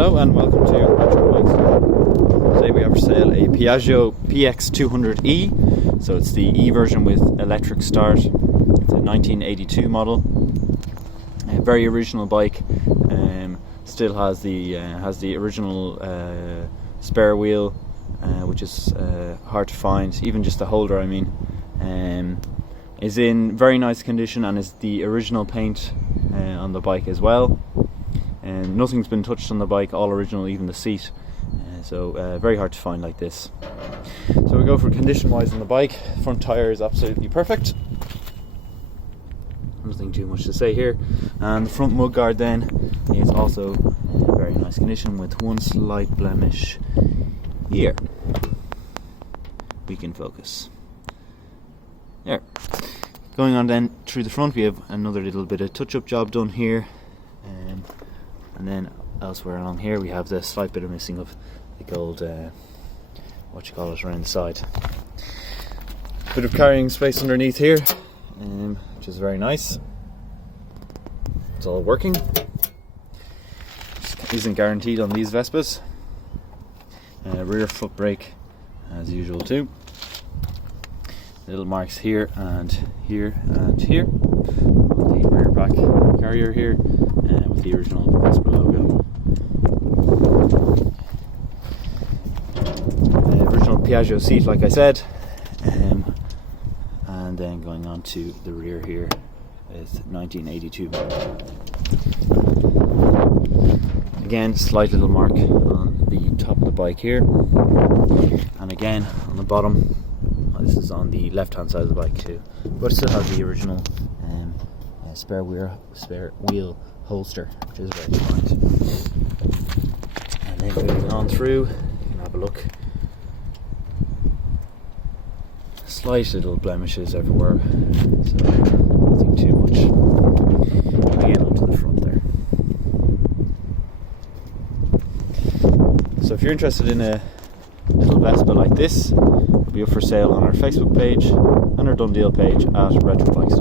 Hello and welcome to Retro Bikes. Today we have for sale a Piaggio PX200E. So it's the E version with electric start. It's a 1982 model. A very original bike. Still has the original spare wheel, which is hard to find. Even just the holder, I mean, is in very nice condition and is the original paint on the bike as well. Nothing's been touched on the bike, all original, even the seat. So very hard to find like this. So we go for condition wise on the bike. Front tyre is absolutely perfect. Nothing too much to say here. And the front mudguard then is also in very nice condition with one slight blemish here. We can focus. There. Going on then through the front, we have another little bit of touch-up job done here. And then elsewhere along here we have the slight bit of missing of the gold, around the side. Bit of carrying space underneath here, which is very nice. It's all working. Isn't guaranteed on these Vespas. Rear foot brake as usual too. Little marks here and here and here on the rear back carrier here, with the original Vespa logo. Original Piaggio seat, like I said, and then going on to the rear here with 1982 model. Again, slight little mark on the top of the bike here, and again on the bottom. This is on the left hand side of the bike too, but it still has the original spare wheel holster, which is very nice. And then moving on through, you can have a look. Slight little blemishes everywhere, so nothing too much. Again, onto the front there. So if you're interested in a little Vespa like this, it'll be up for sale on our Facebook page and our Done Deal page at Retro Bikes.